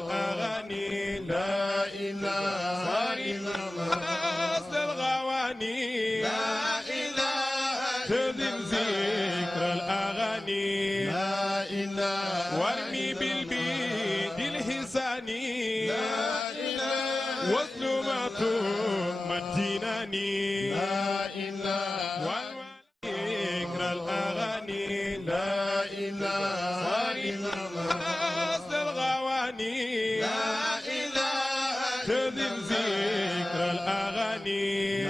الأغاني لا إله إلا الله أصل الغواني لا إله تذم ذكر الأغاني لا إله وارمي بالبيد الحساني لا إله وظلمات مديناني لا إله وذكر الأغاني لا إله إلا الله أصل الغواني لا إله تذم ذكر الأغاني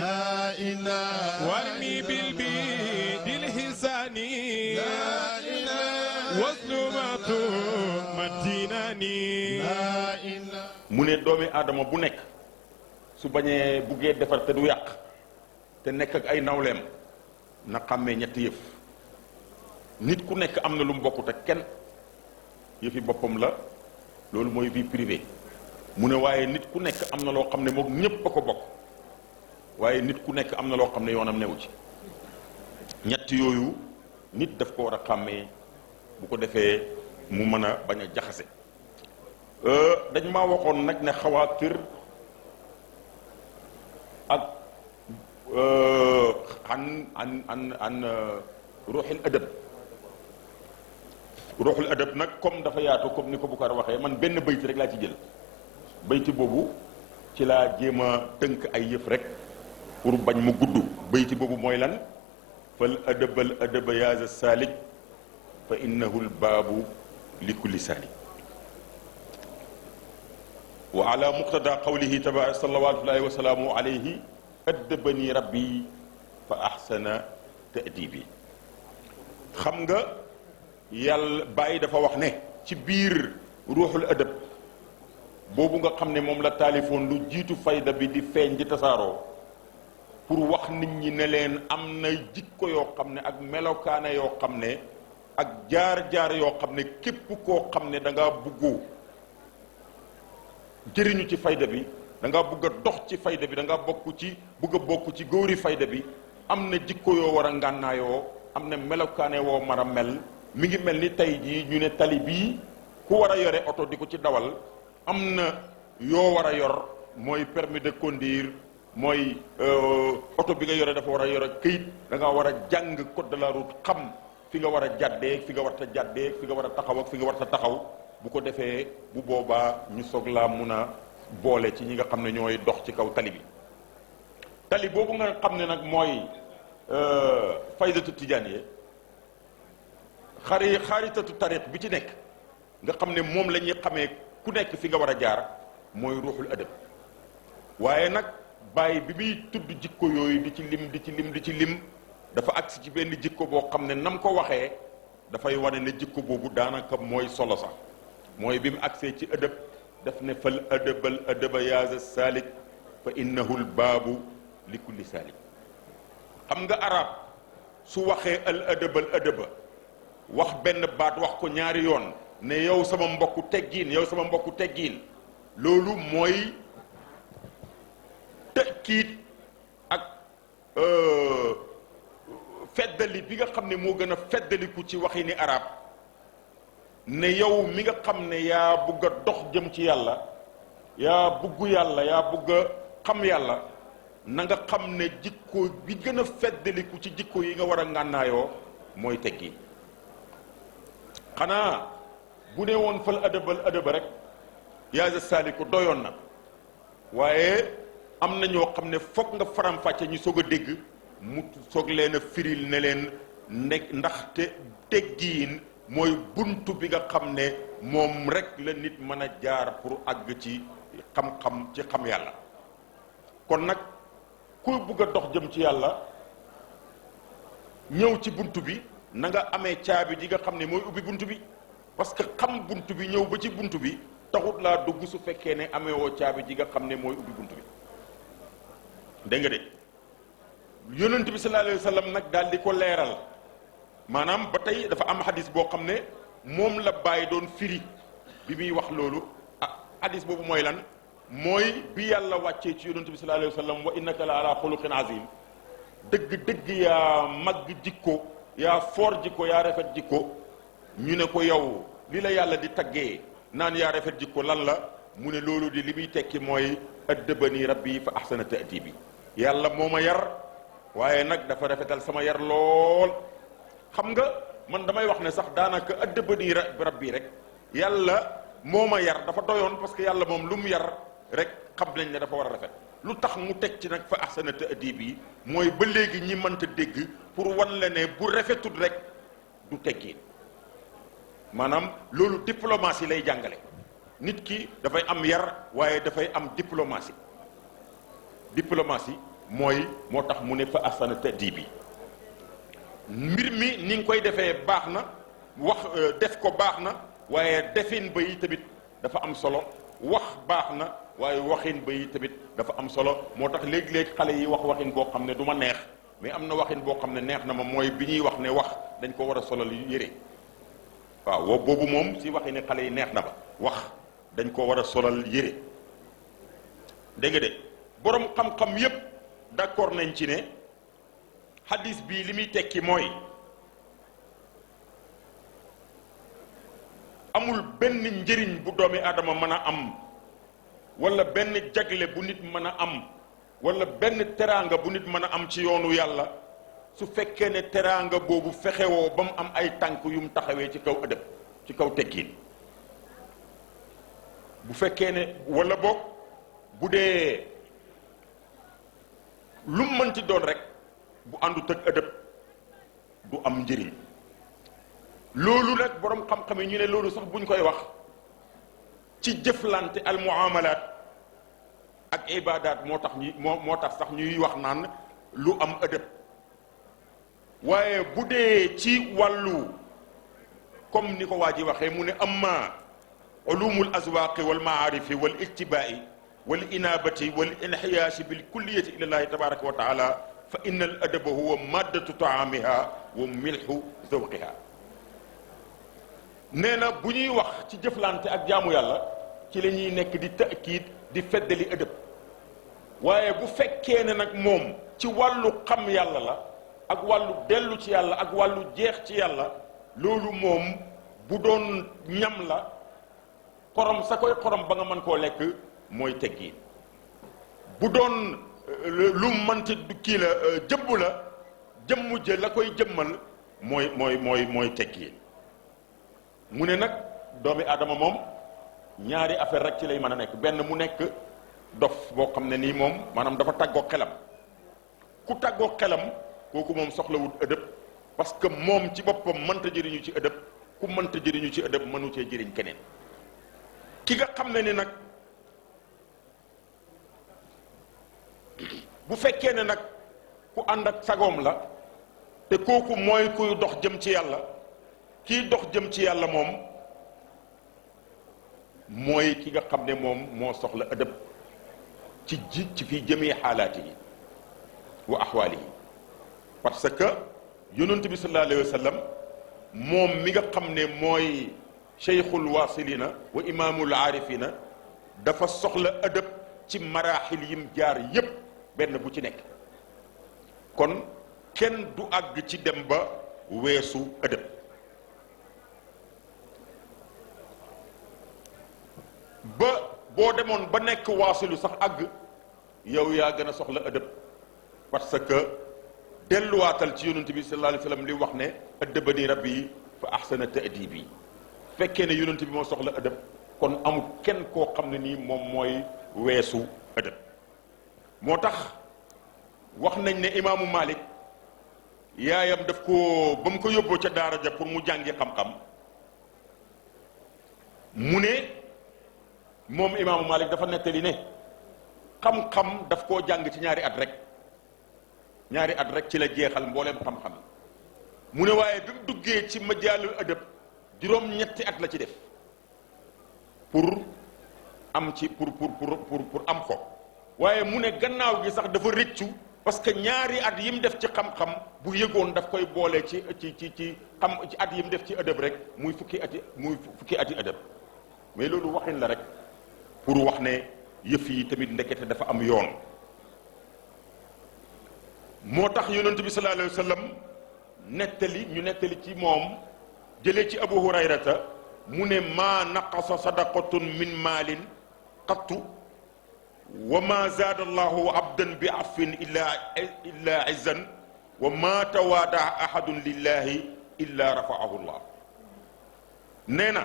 لا إله وارمي بالبيد الحساني لا إله وظلمات مديناني لا إله mu ne doomi aadama bu nekk su bañee buggee defar te du yàq te nekk ak ay nawleem na xàmmee ñetti yëf nit ku nekk am na lu mu bokkut ak kenn yëfi boppam la loolu mooy vie privée mu ne waaye nit ku nekk am na loo xam ne moom ñépp a ko bokk waaye nit ku nekk am na loo xam ne yoonam newu ci ñett yooyu nit daf ko war a xàmmee bu ko defee mu mën a bañ a jaxase dañ maa waxoon nag ne xawaatir ak an ruuxul adab nag comme dafa yaatu comme ni ko Boucar waxee man benn bayti rek laa ci jël bayti boobu ci laa jéem a tënk ay yëf rek pour bañ mu gudd bayti boobu mooy lan fal adaba yaaza saalik fa innahu l baabu li kulli saalik wa ala muqtada qawlihi tabaaraka salawatullahi wa salaamu alayhi addabani rabbi fa ahsana ta'dibi xam nga yàlla bàyyi dafa wax ne ci biir ruuxul adab boobu nga xam ne moom la taalifoon lu jiitu fayda bi di feeñ di tasaaroo pour wax nit ñi ne leen am na jikko yoo xam ne ak melokaane yoo xam ne ak jaar-jaar yoo xam ne képp koo xam ne da ngaa buggu jëriñu ci fayda bi da ngaa bugg a dox ci fayda bi da ngaa bokk ci bugg a bokk ci góori fayda bi am na jikko yoo war a ngànnaayoo am na melokaane woo mar a mel mi ngi mel ni tey jii ñu ne tali bii ku war a yore oto di ko ci dawal am na yoo war a yor mooy permis de conduire mooy oto bi nga yore dafa war a yore këyit da nga war a jàng code de la route xam fi nga war a jàddee fi nga war a jàddee fi nga war a taxaw ak fi nga war a taxaw bu ko defee bu boobaa ñu soog laa mun a boole ci ñi nga xam ne ñooy dox ci kaw tali bi tali boobu nga xam ne nag mooy faydatu tijaaniye xaaritatu tariq bi ci nekk nga xam ne moom la ñuy xamee ku nekk fi nga war a jaar mooy ruuxul adab waaye nag bàyyi bi muy tudd jikko yooyu di ci lim dafa agsi ci benn jikko boo xam ne nam ko waxee dafay wane ne jikko boobu daanaka mooy solo sax mooy bi mu agsee ci adab daf ne fal adaba yaaza saalik fa innahu l baabu li kulli saalik xam nga arab su waxee al adaba wax benn baat wax ko ñaari yoon ne yow sama mbokku teggiin loolu mooy tëkkiit ak feddali bi nga xam ne moo gën a feddaliku ci waxi ni arab ne yow mi nga xam ne yaa bugg a dox jëm ci yàlla yaa bugg yàlla yaa bugg a xam yàlla na nga xam ne jikko bi gën a feddaliku ci jikko yi nga war a ngànnaayoo mooy teggi xanaa bu ne woon fal adaba rek yaa saaliku doyoon na waaye am na ñoo xam ne foog nga faram-fàcce ñu soog a dégg mu soog leen a firil ne leen nekk ndaxte teggiin mooy buntu bi nga xam ne moom rek la nit mën a jaar pour àgg ci xam-xam ci xam yàlla kon nag ku bugg a dox jëm ci yàlla ñëw ci buntu bi na nga amee caabi ji nga xam ne mooy ubbi buntu bi parce que xam buntu bi ñëw ba ci buntu bi taxut laa dugg su fekkee ne amee woo caabi ji nga xam ne mooy ubbi buntu bi dégg nga de yonent bi sallallahu alayhi wa sallam nag daal di ko leeral maanaam ba tey dafa am hadis boo xam ne moom la bàyyi doon firi bi muy wax loolu ah hadis boobu mooy lan mooy bi yàlla wàccee ci yonent bi sallallahu alayhi wa sallam wa innaka la ala xuluqin azim dëgg-dëgg yaa màgg jikko yaa foor jikko yaa rafet jikko ñu ne ko yow li la yàlla di taggee naan yaa rafet jikko lan la mu ne loolu di li muy tekki mooy addabani rabbi fa ahsana ta'dibi yàlla moo ma yar waaye nag dafa rafetal sama yar lool. xam nga man damay wax ne sax daanaka addabani rabbi rek yàlla moo ma yar dafa doyoon parce que yàlla moom lu mu yar rek xam nañ ne dafa war a rafet. lu tax mu teg ci nag fa ahsana ta'dibi mooy ba léegi ñi mënta dégg pour wan la ne bu rafetul rek du teggin maanaam loolu diplomatie lay jàngale. nit ki dafay am yar waaye dafay am diplomatie mooy moo tax mu ne fa ahsana ta'dibi mbir mi ni nga koy defee baax na wax def ko baax na waaye defin ba yi tamit dafa am solo wax baax na waaye waxin ba yi tamit dafa am solo moo tax léegi-léegi xale yi wax waxin boo xam ne du ma neex mais am na waxin boo xam ne neex na ma mooy bi ñuy wax ne wax dañ ko war a solal yére waaw boobu moom si waxi ne xale yi neex na ba wax dañ ko war a solal yére dégg nga de borom xam-xam yépp d'accord nañ ci ne hadis bii li muy tekki mooy amul benn njëriñ bu doomi aadama mën a am wala benn jagle bu nit mën a am wala benn teraanga bu nit mën a am ci yoonu yàlla su fekkee ne teraanga boobu fexewoo ba mu am ay tànk yu mu taxawee ci kaw ëdëb ci kaw tekkiin bu fekkee ne wala boog bu dee lu mu mënti doon rek bu àndut ak ëdëb du am njëriñ loolu nag borom xam-xam yi ñu ne loolu sax buñ koy wax ci jëflante al muamalat ak ibadat moo tax sax ñuy wax naan lu am ëdëb waaye bu dee ci wàllu comme ni ko waa ji waxee mu ne amma ulumul azwaqi wal maarifi wal ijtibai wal inabati wal inxiyaasi bil kulliyati ila llahi tabaraka wa taala fa inna al adaba huwa maddatu taamiha wa milxu zawqiha nee na bu ñuy wax ci jëflante ak jaamu yàlla ci la ñuy nekk di taakiid di feddali ëdëb waaye bu fekkee ne nag moom ci wàllu xam yàlla la ak wàllu dellu ci yàlla ak wàllu jeex ci yàlla loolu moom bu doon ñam la xorom sa koy xorom ba nga mën koo lekk mooy teggi bu doon lu mënti kii la jëbb la jëmmu jë la koy jëmmal mooy teggi mu ne nag doomi aadama moom ñaari affaire rek ci lay mën a nekk benn mu nekk dof boo xam ne nii moom maanaam dafa tàggoo xelam ku tàggoo xelam kooku moom soxlawut ëdëb parce que moom ci boppam mënta jëriñu ci ëdëb ku mënta jëriñu ci ëdëb mënu cee jëriñ keneen ki nga xam ne ni nag bu fekkee ne nag ku ànd ak sagoom la te kooku mooy kuy dox jëm ci yàlla kii dox jëm ci yàlla moom mooy ki nga xam ne moom moo soxla ëdëb ci fi jëmee xaalaati yi wa axwaali yi parce que yonent bi sallallahu alayhi wa sallam moom mi nga xam ne mooy cheikhul wasilina wa imaamul aarifina dafa soxla ëdëb ci maraaxil yim jaar yépp benn bu ci nekk kon kenn du àgg ci dem ba weesu ëdëb ba boo demoon ba nekk waasilu sax àgg yow yaa gën a soxla ëdëb parce que delluwaatal ci yonent bi sallallahu alayhi wa sallam li wax ne addabani rabbi fa ahsana ta'dibi fekkee ne yonent bi moo soxla ëdëb kon amul kenn koo xam ne nii moom mooy weesu ëdëb moo tax wax nañ ne imaamu Malik yaayam daf ko ba mu ko yóbboo ca daara ja pour mu jàngi xam-xam mu ne moom imaamu Malik dafa nettali ne xam-xam daf koo jàng ci ñaari at rek ci la jeexal mbooleem xam-xam mu ne waaye bi mu duggee ci majaalul adab juróom-ñetti at la ci def pour am ci pour am ko waaye mu ne gannaaw gi sax dafa rëccu parce que ñaari at yi mu def ci xam-xam bu yëgoon daf koy boole ci at yi mu def ci adab rek muy fukki ati adab mais loolu waxin la rek pour wax ne yëf yi tamit ndekete dafa am yoon moo tax yonent bi sallallahu alayhi wa sallam nettali ci moom jëlee ci Abu Hurayrata mu ne maa naqasa sadaqatun min maalin qattu wa ma zaada allahu abdan bi affin illa izzan wa ma tawaada ahadun lillahi illa rafaahu llah. nee na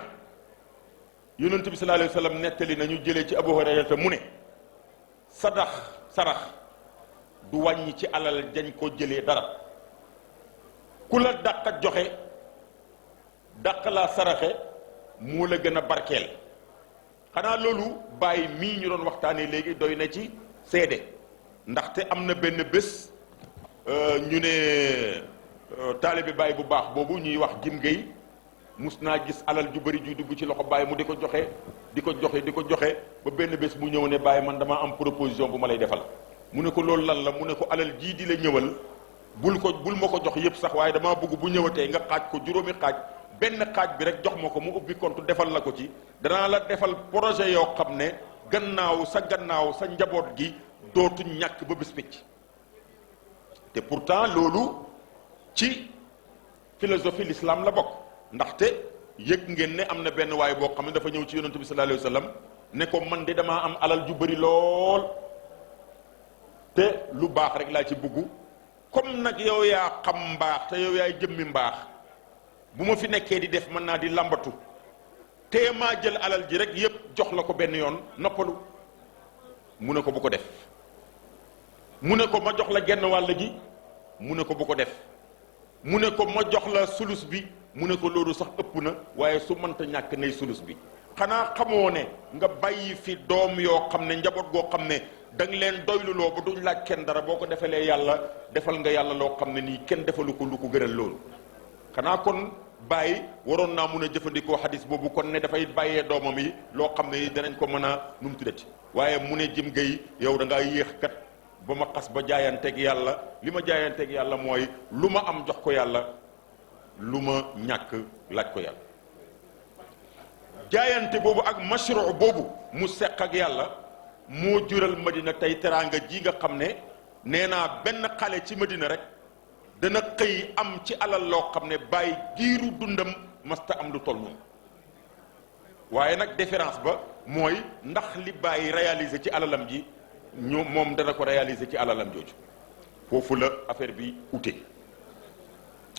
yonent bi sallallahu alayhi wa sallam nettali nañu jëlee ci Abu Hurayrata mu ne sarax du wàññi ci alal dañ ko jëlee dara. ku la dàq joxe dàq laa saraxe moo la gën a barkeel. xanaa loolu bàyyi mii ñu doon waxtaanee léegi doy na ci seede, ndaxte am na benn bés ñu ne taalibe bàyyi bu baax boobu ñuy wax Jim Gueye mus naa gis alal ju bëri ju dugg ci loxo bàyyi mu di ko joxe di ko joxe ba benn bés mu ñëw ne bàyyi man damaa am proposition bu ma lay defal. mu ne ko loolu lan la mu ne ko alal jii di la ñëwal bul ma ko jox yëpp sax waaye damaa bëgg bu ñëwatee nga xaaj ko juróomi xaaj. benn xaaj bi rek jox ma ko mu ubbi compte defal la ko ci danaa la defal projet yoo xam ne gannaaw sa njaboot gi dootu ñàkk ba bés pécc. te pourtant loolu ci philosophie l'islam la bokk, ndaxte yëg ngeen ne am na benn waay boo xam ne dafa ñëw ci yonent bi sallallahu alayhi wa sallam ne ko man de damaa am alal ju bëri lool te lu baax rek laa ci bugg comme nag yow yaa xam mbaax te yow yaay jëmmi mbaax bu ma fi nekkee di def mën naa di lambatu te maa jël alal ji rek yépp jox la ko benn yoon noppalu. mu ne ko bu ko def. mu ne ko ma jox la genn wàll gi mu ne ko bu ko def. mu ne ko ma jox la sulus bi mu ne ko loolu sax ëpp na waaye su mënta ñàkk nay sulus bi. xanaa xamoo ne nga bàyyi fi doom yoo xam ne njaboot goo xam ne da nga leen doyluloo ba duñ laaj kenn dara boo ko defalee yàlla defal nga yàlla loo xam ne nii kenn defalu ko lu ko gënal loolu. xanaa kon bàyyi waroon naa mun a jëfandikoo xadis boobu kon ne dafay bàyyee doomam yi loo xam ne danañ ko mën a nu mu tuddati waaye mu ne Jim Gueye yow da ngaa yéex kat ba ma xas ba jaayanteeg yàlla li ma jaayanteeg yàlla mooy lu ma am jox ko yàlla lu ma ñàkk laaj ko yàlla. jaayante boobu ak mashru boobu mu seq ak yàlla moo jural Madina tey teraanga ji nga xam ne nee naa benn xale ci Madina rek. dana xëy am ci alal loo xam ne bàyyi giiru dundam masta am lu toll noonu waaye nag différence ba mooy ndax li bàyyi réaliser ci alalam ji ñu moom dana ko réaliser ci alalam jooju foofu la affaire bi ute.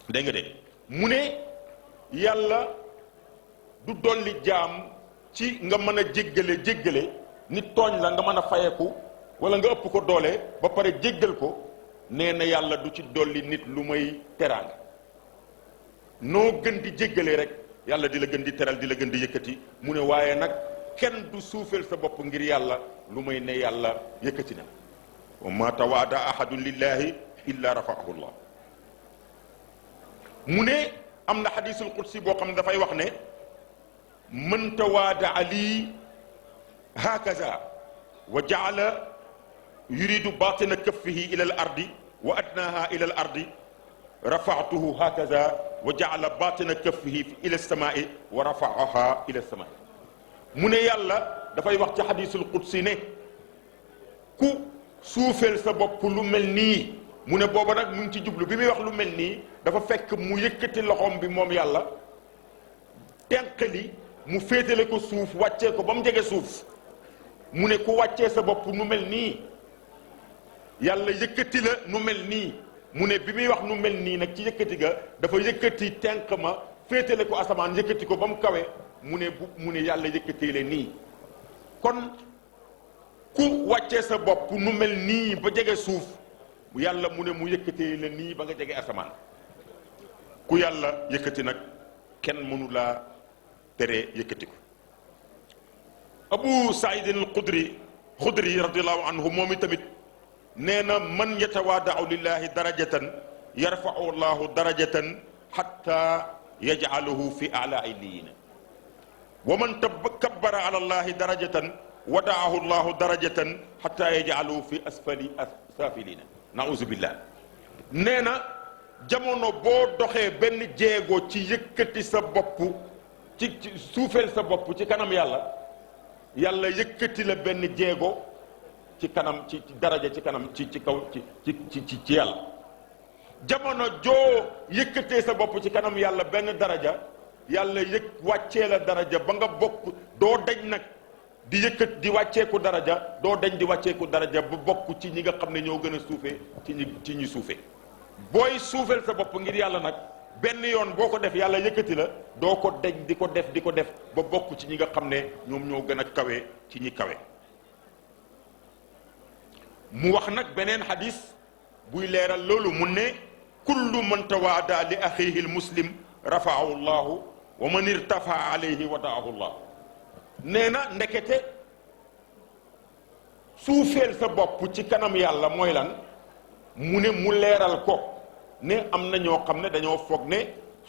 dégg nga de mu ne yàlla du dolli jaam ci nga mën a jéggale nit tooñ la nga mën a fayeku wala nga ëpp ko doole ba pare jéggal ko. nee na yàlla du ci dolli nit lu may teraanga noo gën di jéggale rek yàlla di la gën di teral di la gën di yëkkati mu ne waaye nag kenn du suufeel sa bopp ngir yàlla lu may ne yàlla yëkkati na wa ma tawaada ahadun lillahi illa rafaahu llah. mu ne am na xadisul qudsi boo xam ne dafay wax ne man tawaada ali hakaza wa jaala yuridu batina kaffihi ila al ardi wa adnaha ila al ardi rafaatuhu hakaza wa jaala batina kaffihi ila alsamai wa rafaaha ila alsamai. mu ne yàlla dafay wax ci xadisul qudsi ne ku suufeel sa bopp lu mel nii mu ne booba nag mu ngi ci jublu bi muy wax lu mel nii dafa fekk mu yëkkati loxoom bi moom yàlla tenqali mu féetale ko suuf wàccee ko ba mu jege suuf mu ne ku wàccee sa bopp nu mel nii yàlla yëkkati la nu mel nii. mu ne bi muy wax nu mel nii nag ci yëkkati ga dafa yëkkati tenq ma féetale ko asamaan yëkkati ko ba mu kawe mu ne yàlla yëkkatee le nii. kon ku wàccee sa bopp nu mel nii ba jege suuf yàlla mu ne mu yëkkatee le nii ba nga jege asamaan. ku yàlla yëkkati nag kenn mënu laa tere yëkkati ko. Abu Saïd al-Xudri radiyallahu anhu moom tamit nee na man yatawaadau lillahi darajatan yarfau llahu darajatan xatta yajcaluhu fi ala illiina wa man kabbara ala allahi darajatan wadaahu llahu darajatan xatta yajcaluhu fi asfali safilina nauzu billah. nee na jamono boo doxee benn jéego ci yëkkati sa bopp ci suufeel sa bopp ci kanam yàlla yëkkati la benn jéego ci kanam ci daraja ci kanam ci kaw ci yàlla. jamono joo yëkkatee sa bopp ci kanam yàlla benn daraja yàlla yëg wàccee la daraja ba nga bokk doo dañ nag di yëkkat di wàcceeku daraja doo dañ di wàcceeku daraja ba bokk ci ñi nga xam ne ñoo gën a suufee ci ñi suufee booy suufeel sa bopp ngir yàlla nag benn yoon boo ko def yàlla yëkkati la doo ko dañ di ko def ba bokk ci ñi nga xam ne ñoom ñoo gën a kawe ci ñi kawe mu wax nag beneen xadis buy leeral loolu mu ne kullu man tawaada li axihi l muslim rafaahu llahu wa man irtafaa alayhi wadaahu llah nee na ndekete suufeel sa bopp ci kanam yàlla mooy lan mu ne mu leeral ko ne am na ñoo xam ne dañoo foog ne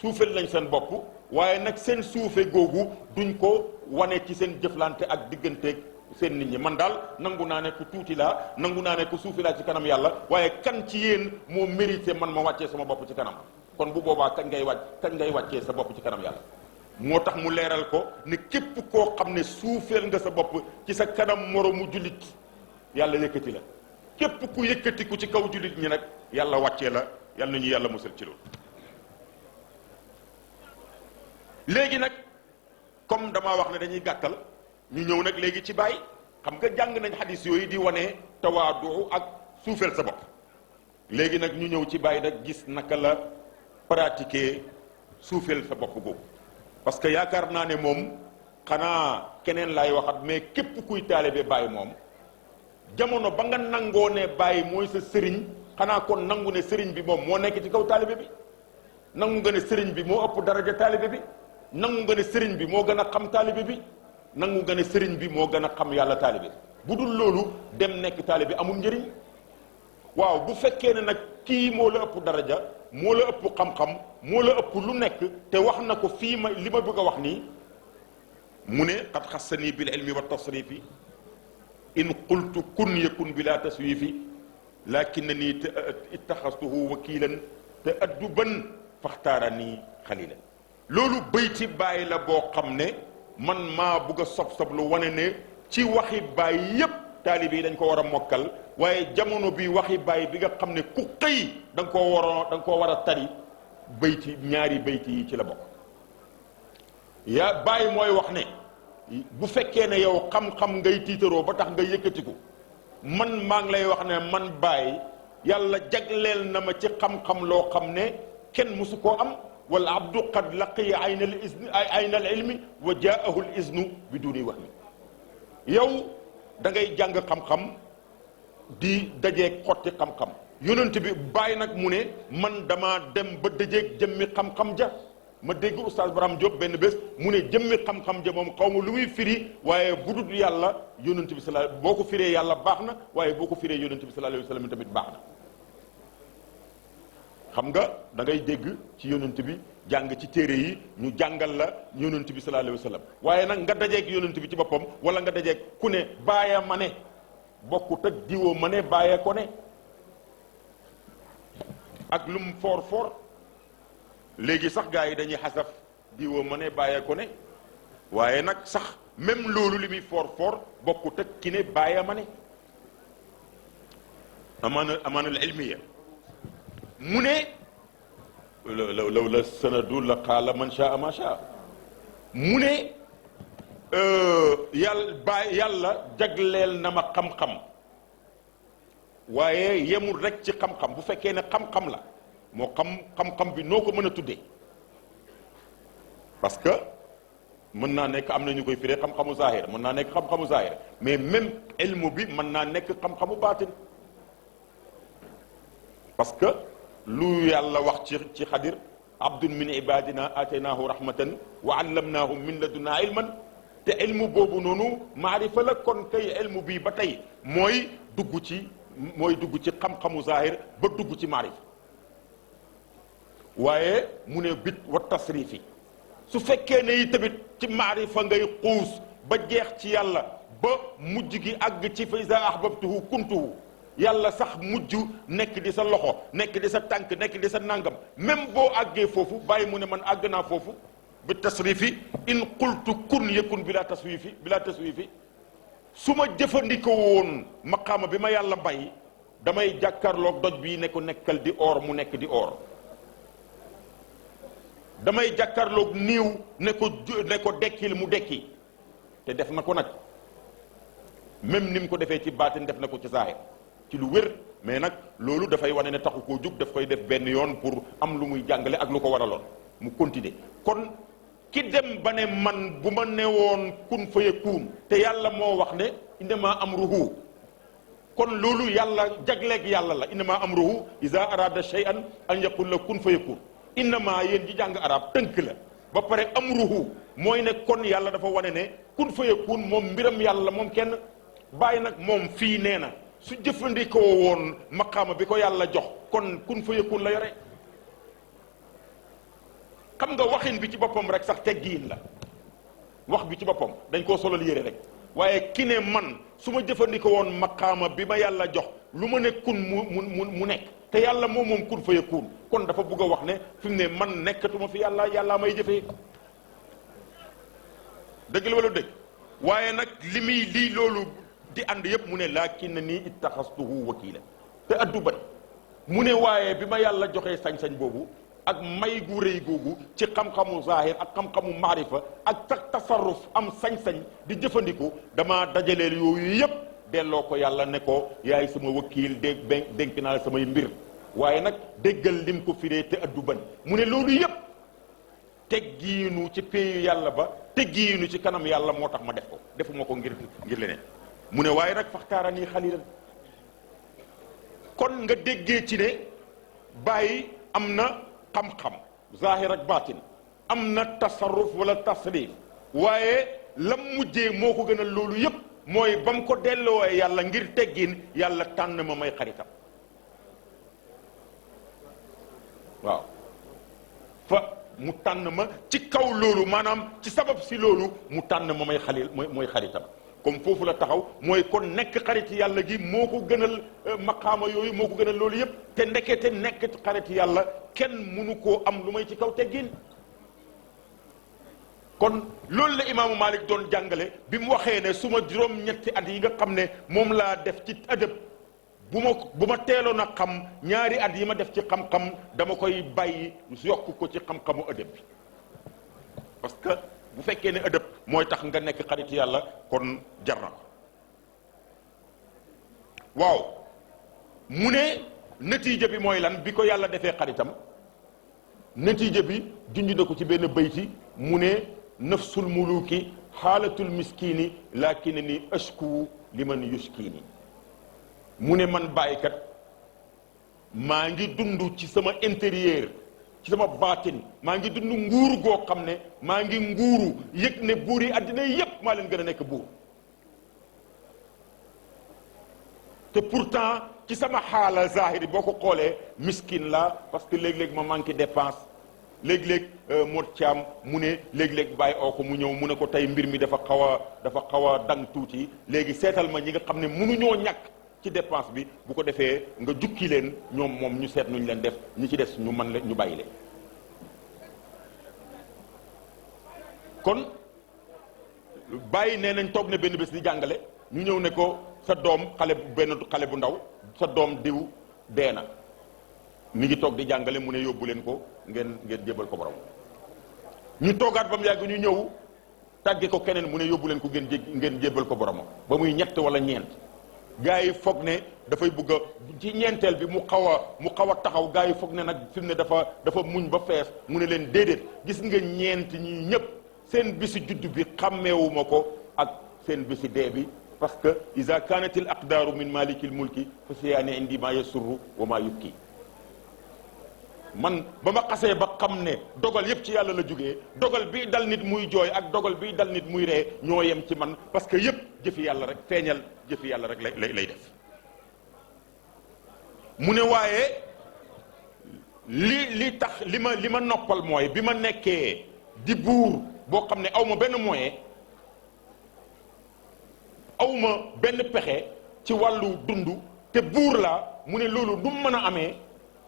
suufeel nañ seen bopp waaye nag seen suufe googu duñ ko wane ci seen jëflante ak digganteeg seen nit ñi man daal nangu naa ne ku tuuti laa nangu naa ne ku suufi laa ci kanam yàlla waaye kan ci yéen moo mérité man ma wàccee sama bopp ci kanam kon bu boobaa kañ ngay wàccee sa bopp ci kanam yàlla moo tax mu leeral ko ne képp koo xam ne suufeel nga sa bopp ci sa kanam moroomu jullit yàlla yëkkati la képp ku yëkkati ku ci kaw jullit ñi nag yàlla wàccee la yàlla nañu yàlla musal ci loolu léegi nag comme damaa wax ne dañuy gàttal ñu ñëw nag léegi ci bàyyi xam nga jàng nañ xadis yooyu di wane tawaadu ak suufeel sa bopp léegi nag ñu ñëw ci bàyyi nag gis naka la pratiquer suufeel sa bopp googu parce que yaakaar naa ne moom xanaa keneen laay waxat mais képp kuy taalibe bàyyi moom jamono ba nga nangoo ne bàyyi mooy sa sëriñ xanaa kon nangu ne sëriñ bi moom moo nekk ci kaw taalibe bi nangu nga ne sëriñ bi moo ëpp daraja taalibe bi nangu nga ne sëriñ bi moo gën a xam taalibe bi nangu nga ne sëriñ bi moo gën a xam yàlla taalibe bu dul loolu dem nekk taalibe amul njëriñ waaw bu fekkee ne nag kii moo la ëpp daraja moo la ëpp xam-xam moo la ëpp lu nekk te wax na ko fii ma li ma bëgg a wax nii mu ne qad xassanii bil ilmi wa tasrifi in qultu kun yakun bila taswifi lakinnani ittaxastuhu wakilan te adduban faxtaarani xalilan loolu bayti bàyyi la boo xam ne man maa bugg a sob lu wane ne ci waxi bàyyi yépp taalibe yi dañ ko war a mokkal waaye jamono bi waxi bàyyi bi nga xam ne ku xëy da nga koo war a tari bayti ñaari bayti yi ci la bokk yaa bàyyi mooy wax ne bu fekkee ne yow xam-xam ngay tiitaroo ba tax nga yëkkatiku man maa ngi lay wax ne man bàyyi yàlla jagleel na ma ci xam-xam loo xam ne kenn mësu koo am wal abdu qad laqiya ayna al ilmi wa jaahu al iznu bi duni wahmi yow da ngay jàng xam-xam di dajeeg xotti xam-xam yonent bi bàyyi nag mu ne man dama dem ba dajeeg jëmmi xam-xam ja ma dégg oustaz Braham Diop benn bés mu ne jëmmi xam-xam ja moom xaw ma lu muy firi waaye bu dul yàlla yonent bi sallallahu boo ko firee yàlla baax na waaye boo ko firee yonent bi sallallahu alayhi wa sallam tamit baax na xam nga da ngay dégg ci yonent bi jàng ci téere yi ñu jàngal la yonent bi sallallahu alayhi wa sallam waaye nag nga dajeeg yonent bi ci boppam wala nga dajeeg ku ne bàyya ma ne bokkut ak diwoo ma ne bàyyee ko ne ak lum foor foor léegi sax gars yi dañuy xasaf diwoo ma ne bàyyee ko ne waaye nag sax même loolu li muy foor foor bokkut ak ki ne bàyya ma ne amaanal ilmiya mu ne law la sanadu la qaala man shaa ma shaa mu ne yàlla jagleel na ma xam-xam waaye yemul rek ci xam-xam bu fekkee ne xam-xam la moo xam-xam bi noo ko mën a tuddee parce que mën naa nekk am na ñu koy firee xam-xamu zahir mën naa nekk xam-xamu zahir mais même ilmu bi mën naa nekk xam-xamu baatin parce que lu yàlla wax ci xadir abdun min ibadina ataynaahu rahmatan wa allamnaahu min ladunna ilman te ilmu boobu noonu maarifa la kon kay ilmu bii ba tey mooy dugg ci xam-xamu zahir ba dugg ci maarifa waaye mu ne bit wa tasrifi su fekkee ne yi tamit ci maarifa ngay xuus ba jeex ci yàlla ba mujj gi àgg ci fa iza ahbabtuhu kuntuhu yàlla sax mujj nekk di sa loxo nekk di sa tànk nekk di sa nangam même boo àggee foofu bàyyi mu ne man àgg naa foofu bi tasrifi in qultu kun yakun bila taswifi su ma jëfandikoo woon maqaama bi ma yàlla bay damay jàkkaarloog doj bi ne ko nekkal di or mu nekk di or damay jàkkaarloog niiw ne ko dekkil mu dekki te def na ko nag même ni mu ko defee ci baatin def na ko ci zaahir ci lu wér mais nag loolu dafay wane ne taxu koo jug daf koy def benn yoon pour am lu muy jàngale ak lu ko waraloon mu continuer kon ki dem ba ne man bu ma newoon kun fayakun te yàlla moo wax ne innama amruhu kon loolu yàlla jagleeg yàlla la innama amruhu iza arada shay'an an yaqul la kun fayakun innama yéen ji jàng arab tënk la ba pare amruhu mooy ne kon yàlla dafa wane ne kun fayakun moom mbiram yàlla moom kenn bàyyi nag moom fii nee na su jëfandikoo woon maqaama bi ko yàlla jox kon kun fayakun la yore xam nga waxin bi ci boppam rek sax teggiin la wax bi ci boppam dañ koo solal yére rek waaye ki ne man su ma jëfandikoo woon maqaama bi ma yàlla jox lu ma ne kun mu nekk te yàlla moom kun fayakun kon dafa bugg a wax ne fi mu ne man nekkatuma fi yàlla may jëfee dëgg la wala dëgg waaye nag li muy lii loolu di ànd yëpp mu ne laakin nii ittaxastuhu wakiila te addu bari mu ne waaye bi ma yàlla joxee sañ-sañ boobu ak may gu rëy googu ci xam-xamu zahir ak xam-xamu maarifa ak sax tasarruf am sañ-sañ di jëfandiku dama dajaleel yooyu yëpp delloo ko yàlla ne ko yaay sama wakiil dénk naa la samay mbir waaye nag déggal lim ko firee te addu ban mu ne loolu yëpp teggiinu ci péeyu yàlla ba teggiinu ci kanam yàlla moo tax ma def ko defuma ko ngir leneen mu ne waaye nag faxtaara nii xalilan kon nga déggee ci ne bàyyi am na xam-xam zahir ak baatin am na tasarruf wala tasrif waaye lam mujjee moo ko gënal loolu yépp mooy ba mu ko delloo yàlla ngir teggin yàlla tànn ma may xaritam waaw fa mu tànn ma ci kaw loolu maanaam ci sabab si loolu mu tànn ma may xalil mooy xaritam comme foofu la taxaw mooy kon nekk xariti yàlla gi moo ko gënal maqaama yooyu moo ko gënal loolu yëpp te ndekete nekk xariti yàlla kenn mënu koo am lu may ci kaw teggin kon loolu la imaamu Malik doon jàngale bi mu waxee ne su ma juróom-ñetti at yi nga xam ne moom laa def ci adab bu ma teeloon a xam ñaari at yi ma def ci xam-xam dama koy bàyyi yokk ko ci xam-xamu adab bi parce que bu fekkee ne ëdëb mooy tax nga nekk xarit yàlla kon jar na waaw mu ne natiija bi mooy lan bi ko yàlla defee xaritam natiija bi junj na ko ci benn bayti mu ne nafsul muluki xaalatul miskini lakin ni ashku liman yuskini mu ne man bàyyikat maa ngi dund ci sama intérieur ci sama baatin maa ngi dund nguuru goo xam ne maa ngi nguuru yëg ne buur yi àddina yépp maa leen gën a nekk buur te pourtant ci sama xaala zahiri boo ko xoolee miskin la parce que léeg-léeg ma manqué dépense léeg-léeg Mor Thiam mu ne léeg-léeg bàyyi oo ko mu ñëw mu ne ko tey mbir mi dafa xaw a dang tuuti léegi seetal ma ñi nga xam ne mënuñoo ñàkk ci dépense bi bu ko defee nga jukki leen ñoom moom ñu seet nuñ leen def ñi ci des ñu mën leen ñu bàyyi leen kon bàyyi nee nañ toog ne benn bés di jàngale ñu ñëw ne ko sa doom benn xale bu ndaw sa doom diw dee na mi ngi toog di jàngale mu ne yóbbu leen ko ngeen jébal ko borom ñu toogaat ba mu yàgg ñu ñëw tàgge ko keneen mu ne yóbbu leen ko ngeen jébal ko boromam ba muy ñett wala ñeent gaa yi foog ne dafay bugg a ci ñeenteel bi mu xaw a taxaw gaa yi foog ne nag fi mu ne dafa muñ ba fees mu ne leen déedéet gis nga ñeent ñi ñëpp seen bisi judd bi xàmmeewuma ko ak seen bisi dee bi parce que iza kanat al aqdaru min malikil mulki fa siyaani indi ma yasurru wa ma yukki man ba ma xasee ba xam ne dogal yëpp ci yàlla la jógee dogal bi dal nit muy jooy ak dogal bi dal nit muy ree ñoo yem ci man parce que yëpp jëfi yàlla rek feeñal jëfi yàlla rek lay def mu ne waaye li tax li ma noppal mooy bi ma nekkee di buur boo xam ne aw ma benn moyen aw ma benn pexe ci wàllu dund te buur laa mu ne loolu du mën a amee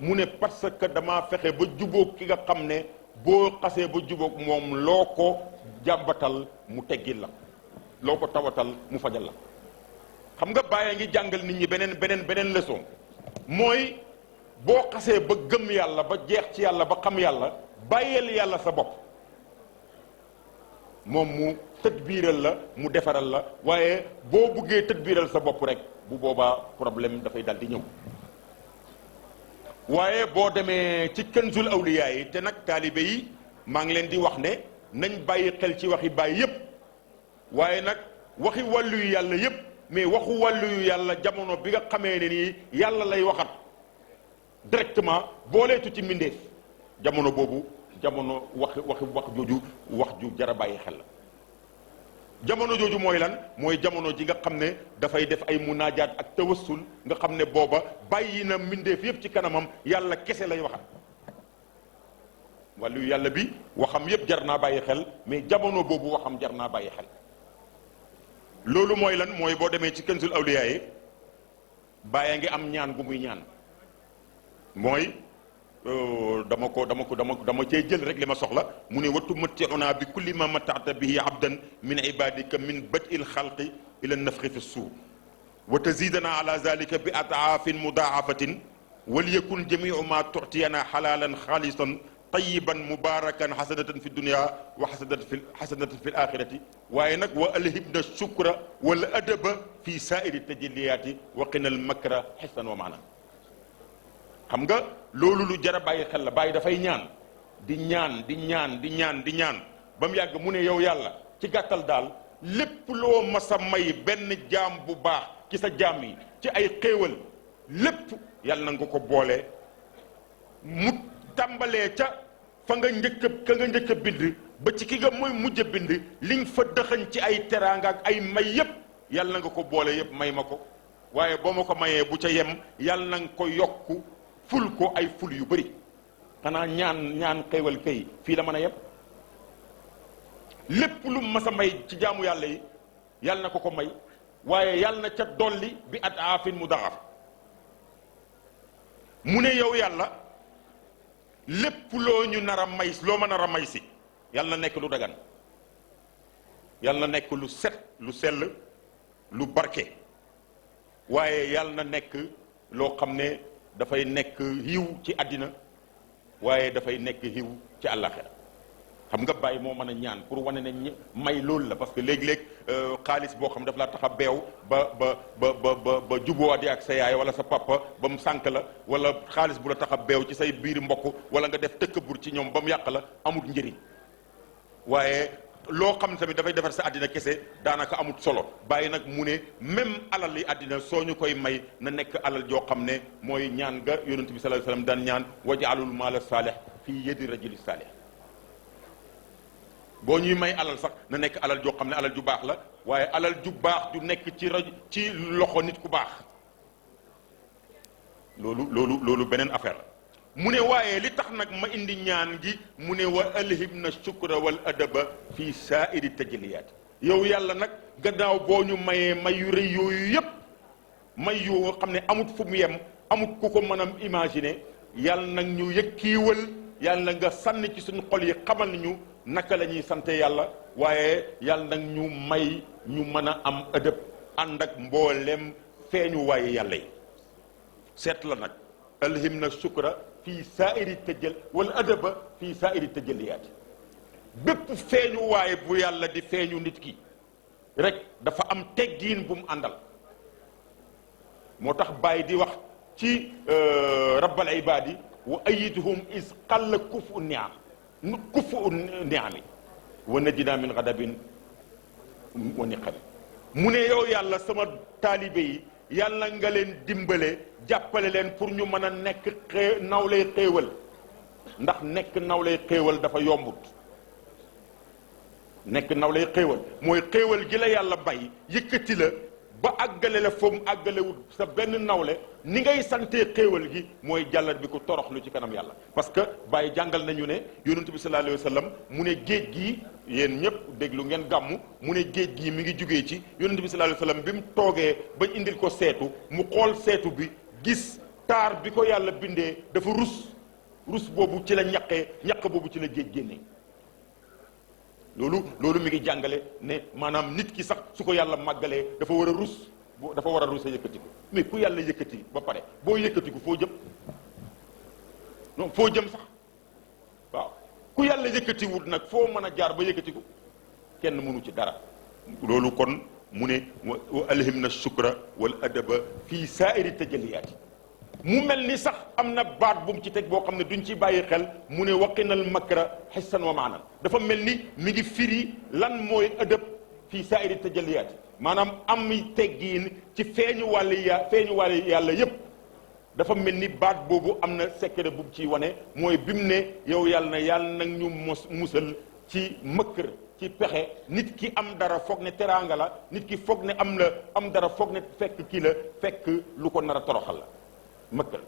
mu ne parce que damaa fexe ba jubóog ki nga xam ne boo xasee ba jubóog moom loo ko jàmbatal mu teggil la loo ko tawatal mu fajal la xam nga bàyyi ngi jàngal nit ñi beneen leçon mooy boo xasee ba gëm yàlla ba jeex ci yàlla ba xam yàlla bàyyeel yàlla sa bopp moom mu tëdbiiral la mu defaral la waaye boo buggee tëdbiiral sa bopp rek bu boobaa problème dafay dal di ñëw waaye boo demee ci Kanzul Awliyaa yi te nag taalibe yi maa ngi leen di wax ne nañ bàyyi xel ci waxi bàyyi yépp waaye nag waxi wàllu yu yàlla yépp mais waxu wàllu yu yàlla jamono bi nga xamee ne nii yàlla lay waxat directement booleetu ci mbindeef jamono boobu jamono wax jooju wax ju jara bàyyi xel la jamono jooju mooy lan mooy jamono ji nga xam ne dafay def ay munaajaat ak tawassul nga xam ne booba bàyyi na mbindeef yépp ci kanamam yàlla kese lay waxat wàllu yàlla bi waxam yépp jar naa bàyyi xel mais jamono boobu waxam jar naa bàyyi xel loolu mooy lan mooy boo demee ci Kanzul Awliyaa yi bàyyi ngi am ñaan gu muy ñaan mooy dama cee jël rek li ma soxla mu ne wattu matti'una bi kulli ma mata'ta bihi abdan min ibadika min bad'il xalqi ila nafxi fi suur wa tazidana ala zalika bi ad'afin mudaafatin wal yakun jamiu ma tu'tiyana xalaalan xaalisan tayiban mubarakan xasanatan fi dunia wa xasanatan fi alaxirati waaye nag wa alhibna shukra wal adaba fi saairi tajalliyaati wa qina al makra xisnan wa maana xam nga loolu lu jar a bàyyi xel la bàyyi dafay ñaan di ñaan ba mu yàgg mu ne yow yàlla ci gàttal daal lépp loo mas a may benn jaam bu baax ci sa jaam yi ci ay xéewal lépp yàlla na nga ko boole mu tàmbalee ca ka nga njëkk a bind ba ci ki nga mooy mujj a bind liñ fa dëxañ ci ay teraanga ak ay may yépp yàlla na nga ko boole yépp may ma ko waaye boo ma ko mayee bu ca yem yàlla na nga ko yokku ful ko ay ful yu bëri xanaa ñaan xéewal kay fii la mën a yem lépp lu mas a may ci jaamu yàlla yi yàlla na ko may waaye yàlla na ca dolli bi at aafin mu daxaf mu ne yow yàlla lépp loo ñu nar a may loo ma nar a may si yàlla na nekk lu dagan yàlla na nekk lu set lu sell lu barke waaye yàlla na nekk loo xam ne dafay nekk yiw ci àddina waaye dafay nekk yiw ci àllaxira xam nga bàyyi moo mën a ñaan pour wane ne may loolu la parce que léeg-léeg xaalis boo xam daf laa tax a beew ba jubóode ak sa yaay wala sa papa ba mu sànk la wala xaalis bu la tax a beew ci say biir mbokk wala nga def tëkkabur ci ñoom ba mu yàq la amut njëriñ waaye loo xam tamit dafay defar sa àddina kese daanaka amut solo bàyyi nag mu ne même alal yi àddina soo ñu koy may na nekk alal joo xam ne mooy ñaan ga yonent bi sallallahu alayhi wasallam daan ñaan waj'alul maala saalih fii yadi rajuli saalih boo ñuy may alal sax na nekk alal joo xam ne alal ju baax la waaye alal ju baax ju nekk ci loxo nit ku baax loolu beneen affaire mu ne waaye li tax nag ma indi ñaan gi mu ne wa alhibna shukra wal adaba fi saairi tajalliyaat yow yàlla nag gannaaw boo ñu mayee may yu rëy yooyu yépp may yoo xam ne amut fu mu yem amut ku ko mën a imaginer yàlla nag ñu yëkkiiwal yàlla nga sànni ci suñu xol yi xamal ñu naka la ñuy sante yàlla waaye yàlla nag ñu may ñu mën a am ëdëb ànd ak mboolem feeñu waaye yàlla yi seet la nag alhimna shukra fii saairi tajal wala adaba fii saairi tajalliyaat bépp feeñu waaye bu yàlla di feeñu nit ki rek dafa am teggiin bu mu àndal moo tax Baay di wax ci rabbal ibaadi wa ayiduhum is qalla kufu niam kufu niami wa najina min ghadabin wa niqami mu ne yow yàlla sama taalibe yi yàlla nga leen dimbale jàppale leen pour ñu mën a nekk nawlay xéewal ndax nekk nawlay xéewal dafa yombut nekk nawlay xéewal mooy xéewal gi la yàlla bay yëkkati la ba àggale la foofu àggalewut sa benn nawle ni ngay santee xéewal gi mooy jàllat bi ko toroxlu ci kanam yàlla parce que Baye jàngal nañu ne yonent bi sallallahu alayhi wa sallam mu ne géej gii yéen ñëpp déglu ngeen gàmmu mu ne géej gii mi ngi jugee ci yonent bi sallallahu alayhi wa sallam bi mu toogee ba indil ko seetu mu xool seetu bi gis taar bi ko yàlla bindee dafa rus boobu ci la ñaq boobu ci la géej génnee loolu mi ngi jàngale ne maanaam nit ki sax su ko yàlla màggalee dafa war a rus a yëkkatiku mais ku yàlla yëkkati ba pare boo yëkkatiku foo jëm non foo jëm sax waaw ku yàlla yëkkatiwul nag foo mën a jaar ba yëkkatiku kenn mënu ci dara. loolu kon mu ne wa alhimna shukra wal adaba fii saairi tajalliyaati mu mel ni sax am na baat bu mu ci teg boo xam ne duñ ci bàyyi xel mu ne waqinal makra xissan wa maanan dafa mel ni mi ngi firi lan mooy adab fii saairi tajalliyaati maanaam am teggiin ci feeñu wàllu yàlla yépp dafa mel ni baat boobu am na secret bu mu ciy wane mooy bi mu ne yow yàlla nag ñu musal ci mëkkër ci pexe nit ki am dara foog ne teraanga la nit ki foog ne am dara foog ne fekk kii la fekk lu ko nar a toroxal la mëkkal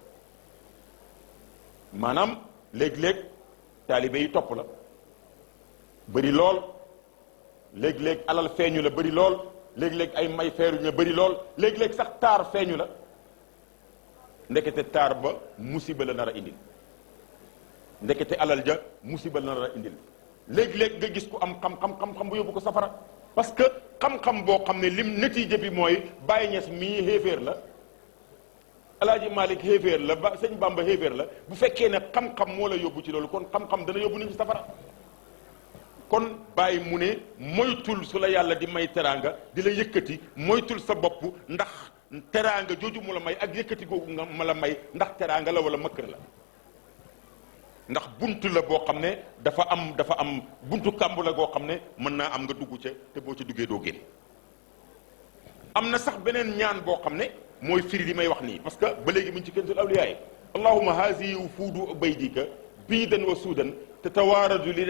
maanaam léeg-léeg taalibe yi topp la bëri lool léeg-léeg alal feeñu la bëri lool léeg-léeg ay may feeruñu la bëri lool léeg-léeg sax taar feeñu la ndekete taar ba musiba la nar a indil ndekete alal ja musiba la nar a indil léeg-léeg nga gis ku am xam-xam bu yóbbu ko safara parce que xam-xam boo xam ne lim natiija bi mooy Baye Niass mii xéeféer la Alaaji Malik xéeféer la ba sëñ Bamba xéeféer la bu fekkee ne xam-xam moo la yóbbu ci loolu kon xam-xam dana yóbbu nit ñi safara kon Baye mu ne moytul su la yàlla di may teraanga di la yëkkati moytul sa bopp ndax teraanga jooju mu la may ak yëkkati googu nga ma la may ndax teraanga la wala mëkkër la ndax buntu la boo xam ne dafa am buntu kàmb la goo xam ne mën naa am nga dugg ca te boo ca duggee doo génn am na sax beneen ñaan boo xam ne mooy firi li may wax nii parce que ba léegi mu ngi ci Kanzul Awliyaa allahumma hazihi wufuudu baydika biidan wa suudan tatawaaradu li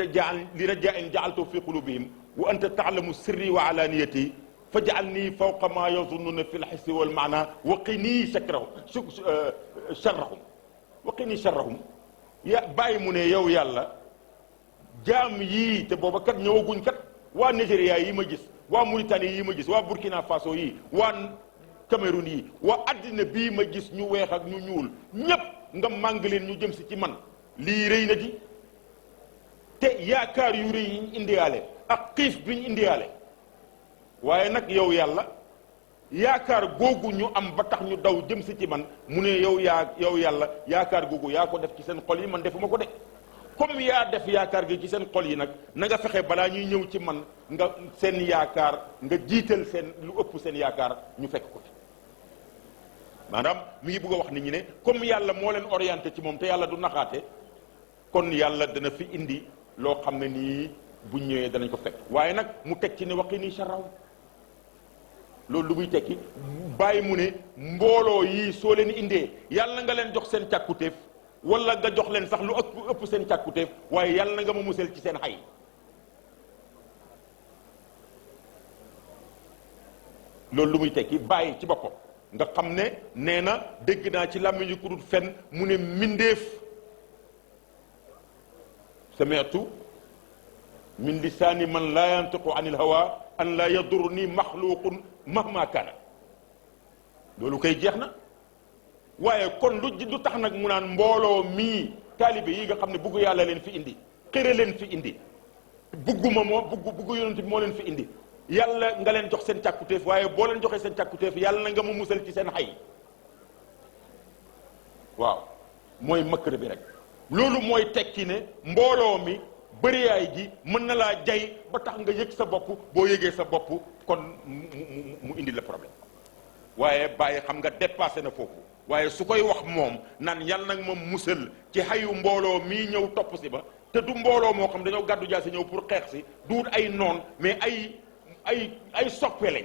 rajaa'in ja'altu fi qulubihim wa anta ta'lamu sirri wa alaaniyati faj'alni fawqa ma yazunnuna fi lxissi wal maana wa qini sharrahum wa qini sharrahum ya bàyyi mu ne yow yàlla jaam yii te booba kat ñëwaguñ kat waa Nigéria yi ma gis waa Mauritanie yi ma gis waa Burkina Faso yi waa Cameroun yi waa addina bii ma gis ñu weex ak ñu ñuul ñépp nga màng leen ñu jëm si ci man lii rëy na di te yaakaar yu rëy yi ñu indiwaale ak xiif bi ñu indiwaale waaye nag yow yàlla yaakaar googu ñu am ba tax ñu daw jëm si ci man mu ne yow yàlla yaakaar googu yaa ko def ci seen xol yi man defuma ko de comme yaa def yaakaar gi ci seen xol yi nag na nga fexe balaa ñuy ñëw ci man nga seen yaakaar nga jiital seen lu ëpp seen yaakaar ñu fekk ko ci maanaam mi ngi bëgg a wax nit ñi ne comme yàlla moo leen orienté ci moom te yàlla du naxaate kon yàlla dana fi indi loo xam ne nii buñ ñëwee danañ ko fekk waaye nag mu teg ci ne waqi nii sharraw loolu lu muy tekki bàyyi mu ne mbooloo yii soo leen indee yàlla nga leen jox seen càkkutéef wala nga jox leen sax lu ëpp seen càkkutéef waaye yàlla na nga ma musal ci seen xay loolu lu muy tekki bàyyi ci boppam nga xam ne nee na dégg naa ci làmmiñu ku dul fen mu ne mbindeef sami'tu min lisaani man laa yantiqu anil hawa an laa yadurni maxluqun mahma kaana loolu koy jeex na waaye kon lu tax nag mu naan mbooloo mii taalibe yi nga xam ne bugg yàlla leen fi indi xëre leen fi indi bugguma bugg yonent bi moo leen fi indi yàlla nga leen jox seen càkkutéef waaye boo leen joxee seen càkkutéef yàlla na nga ma musal ci seen xay waaw mooy mëkkër bi rek loolu mooy tekki ne mbooloo mi bëriyaay gi mën na laa jay ba tax nga yëg sa bopp boo yëgee sa bopp kon mu indi la problème waaye bàyyi xam nga dépassé na foofu waaye su koy wax moom naan yàlla nag moom musal ci xayu mbooloo mii ñëw topp si ba te du mbooloo moo xam dañoo gàddu jaasi ñëw pour xeex si duut ay noon mais ay soppe lañ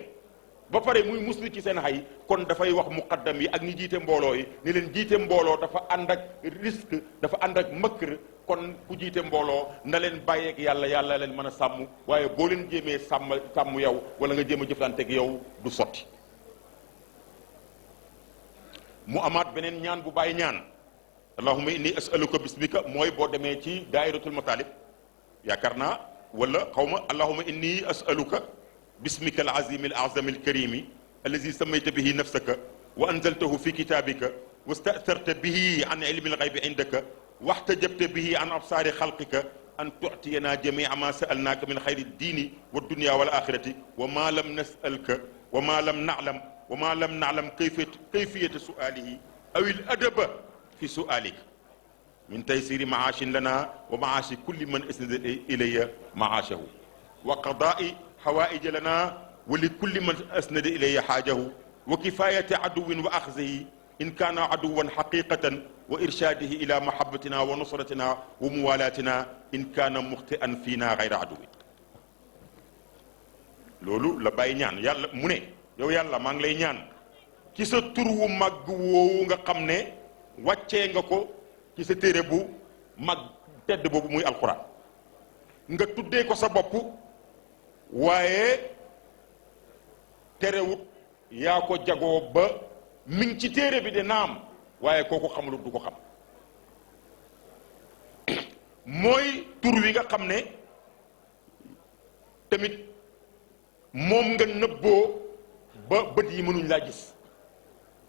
ba pare muy musli ci seen xay kon dafay wax muqaddam yi ak ñi jiite mbooloo yi ni leen jiite mbooloo dafa ànd ak risque dafa ànd ak mëkkër kon ku jiite mbooloo na leen bàyyeeg yàlla leen mën a sàmm waaye boo leen jéemee sàmm yow wala nga jéem a jëflanteeg yow du sotti mu amaat beneen ñaan bu bàyyi ñaan allahumma inni as'aluka bismika mooy boo demee ci daayiratul matalib yaakaar naa wala xaw ma allahumma inni as'aluka bismika al azim al azam al karimi allazi samayta bihi nafsaka wa anzaltahu fi kitabika واستأثرت به عن علم الغيب عندك واحتجبت به عن أبصار خلقك أن تعطينا جميع ما سألناك من خير الدين والدنيا والآخرة وما لم نسألك وما لم نعلم كيفية سؤاله أو الأدب في سؤالك min taysiri maashin lana wa maashi kulli man asnada ilayya maashahu wa qadaai hawaija lana wa li kulli man asnada ilayya xaajahu wa kifayati aduwin wa axzihi in kaana aduwan xaqiqatan wa irshadihi ila mahabbatina wa nusratina wa muwalatina in kaana muxtian fiina gayra aduwin. loolu la bàyyi ñaan yàlla mu ne yow yàlla maa ngi lay ñaan ci sa tur wu màgg woowu nga xam ne wàccee nga ko ci sa téere bu mag tedd boobu muy alquran nga tuddee ko sa bopp waaye terewut yaa ko jagoo ba mi ngi ci téere bi de naam waaye kooku xamalut du ko xam mooy tur wi nga xam ne tamit moom nga nëbboo ba bët yi mënuñ laa gis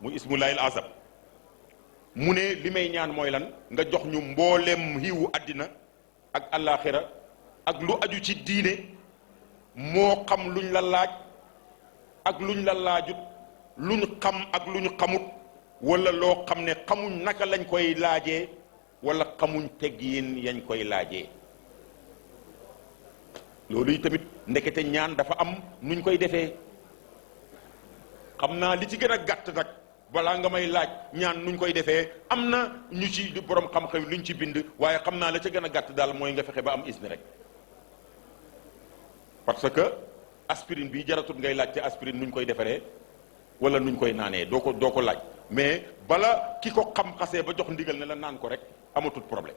muy ismullahil azam mu ne li may ñaan mooy lan nga jox ñu mboolem xiiwu àddina ak àllaaxira ak lu aju ci diine moo xam luñ la laaj ak luñ la laajut luñ xam ak luñ xamut wala loo xam ne xamuñ naka lañ koy laajee wala xamuñ teggiin yañ koy laajee. loolu yi tamit ndekete ñaan dafa am nuñ koy defee xam naa li ci gën a gàtt nag balaa nga may laaj ñaan nuñ koy defee am na ñu ci borom xam-xam luñ ci bind waaye xam naa la ca gën a gàtt daal mooy nga fexe ba am isni rek parce que aspirine bi jaratut ngay laaj te aspirine nuñ koy defaree wala nuñ koy naanee doo ko laaj mais bala ki ko xam xasee ba jox ndigal ne la naan ko rek amatut problème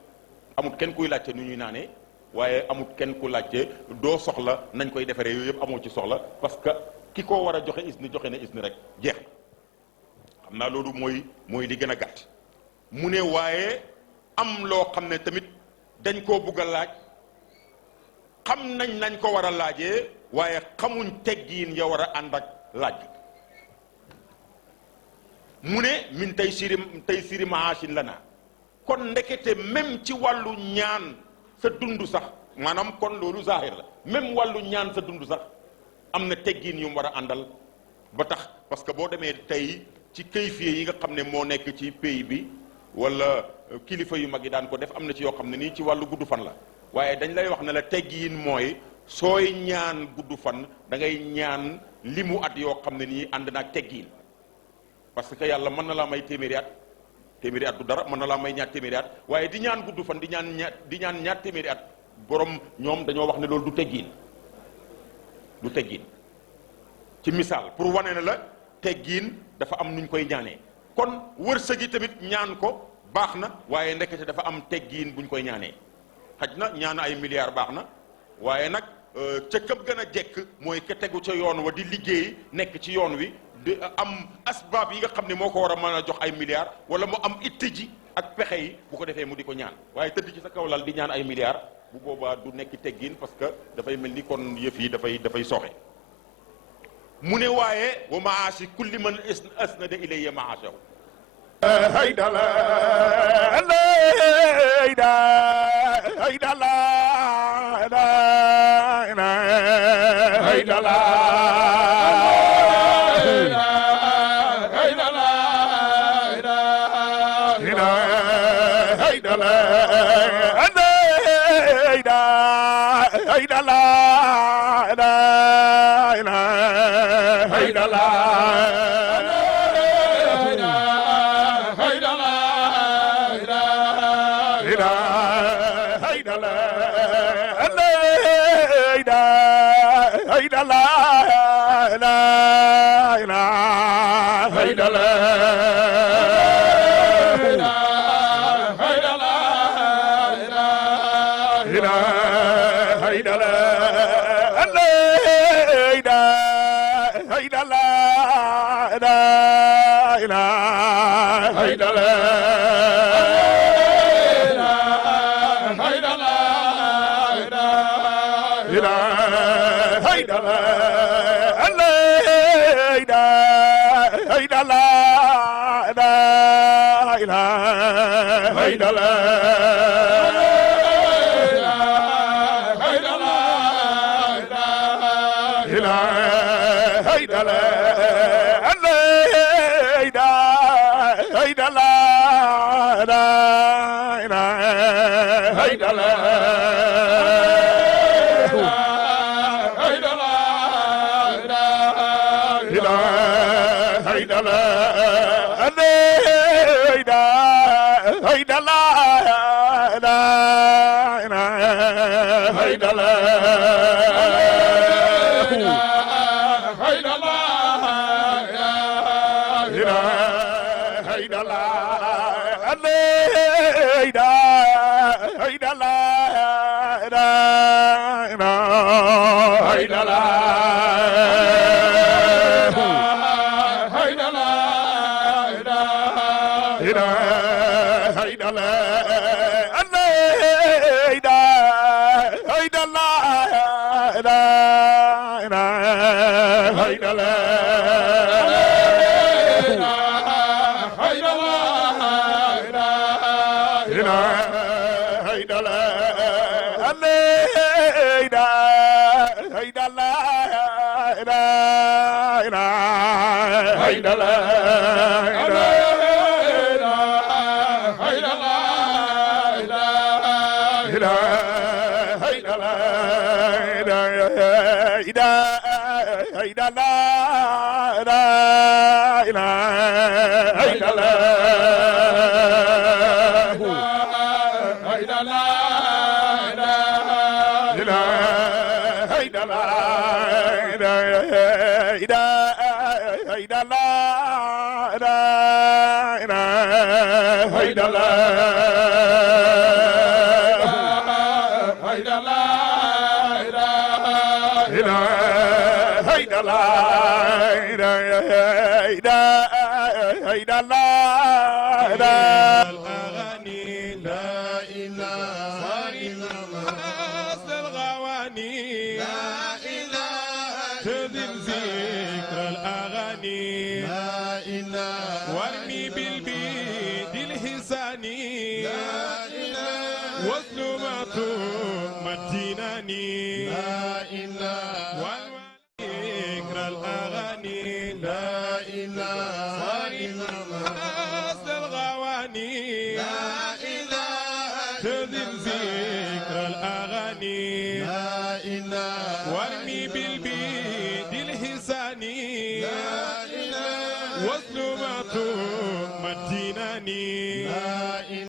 amut kenn kuy laajte nu ñuy naanee waaye amut kenn ku laajte doo soxla nañ koy defaree yooyu yëpp amoo ci soxla parce que ki ko war a joxe isni joxe na isni rek jeex xam naa loolu mooy li gën a gàtt mu ne waaye am loo xam ne tamit dañ koo bugg a laaj xam nañ ko war a laajee waaye xamuñ teggiin ya war a ànd ak laaj mu ne min tey siri maashin la naa kon ndekete même ci wàllu ñaan sa dund sax maanaam kon loolu zaahir la même wàllu ñaan sa dund sax am na teggiin yu mu war a àndal ba tax parce que boo demee tey ci kayfiye yi nga xam ne moo nekk ci pays bi wala kilifa yu mag yi daan ko def am na ci yoo xam ne nii ci wàllu gudd fan la waaye dañ lay wax ne la teggiin mooy sooy ñaan gudd fan da ngay ñaan limu at yoo xam ne nii ànd naag teggiin parce que yàlla mën na laa may téeméeri at du dara mën na laa may ñaar téeméeri at waaye di ñaan gudd fan di ñaan ñaar téeméeri at borom ñoom dañoo wax ne loolu du teggiin ci misaal pour wane ne la teggiin dafa am nuñ koy ñaanee kon wërsëg yi tamit ñaan ko baax na waaye ndekete dafa am teggiin buñ koy ñaanee xaj na ñaan ay milliards baax na waaye nag ca këb gën a jekk mooy ka tegu ca yoon wa di liggéey nekk ci yoon wi di am asbaab yi nga xam ne moo ko war a mën a jox ay milliards wala mu am itte ji ak pexe yi bu ko defee mu di ko ñaan waaye tëdd ci sa kaw lal di ñaan ay milliards bu boobaa du nekk teggin parce que dafay mel ni kon yëf yi dafay soxe mu ne waaye wa maasi kulli man asnada ilayya maashahu haydala la haydala ane hayda haydala la haydala haydala haydala ane hayda haydala haydala